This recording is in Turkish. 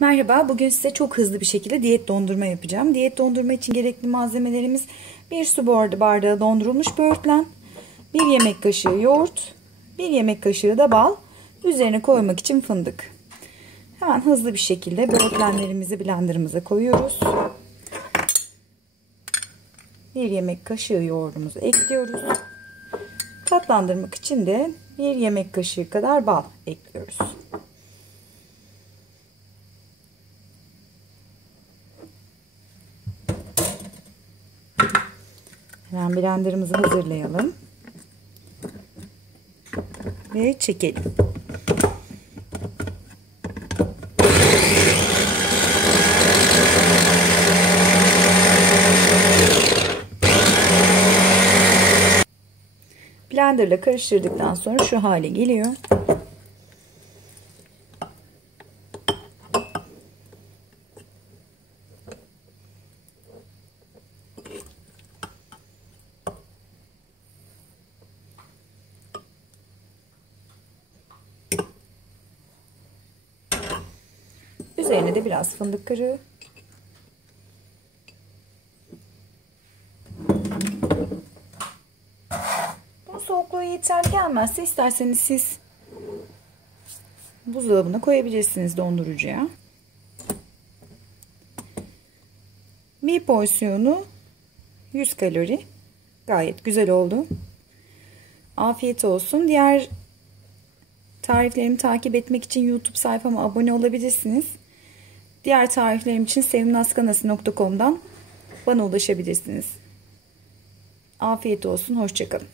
Merhaba, bugün size çok hızlı bir şekilde diyet dondurma yapacağım. Diyet dondurma için gerekli malzemelerimiz 1 su bardağı dondurulmuş böğürtlen, 1 yemek kaşığı yoğurt, 1 yemek kaşığı da bal, üzerine koymak için fındık. Hemen hızlı bir şekilde böğürtlenlerimizi blenderımıza koyuyoruz. 1 yemek kaşığı yoğurdumuzu ekliyoruz. Tatlandırmak için de 1 yemek kaşığı kadar bal ekliyoruz. Hemen blenderımızı hazırlayalım ve çekelim. Blenderla karıştırdıktan sonra şu hale geliyor. Üzerine de biraz fındık kırığı. Bu soğukluğu yeterli gelmezse isterseniz siz buzdolabına koyabilirsiniz, dondurucuya. Bir porsiyonu 100 kalori. Gayet güzel oldu. Afiyet olsun. Diğer tariflerimi takip etmek için YouTube sayfama abone olabilirsiniz. Diğer tariflerim için sevimnazkanası.com'dan bana ulaşabilirsiniz. Afiyet olsun, hoşça kalın.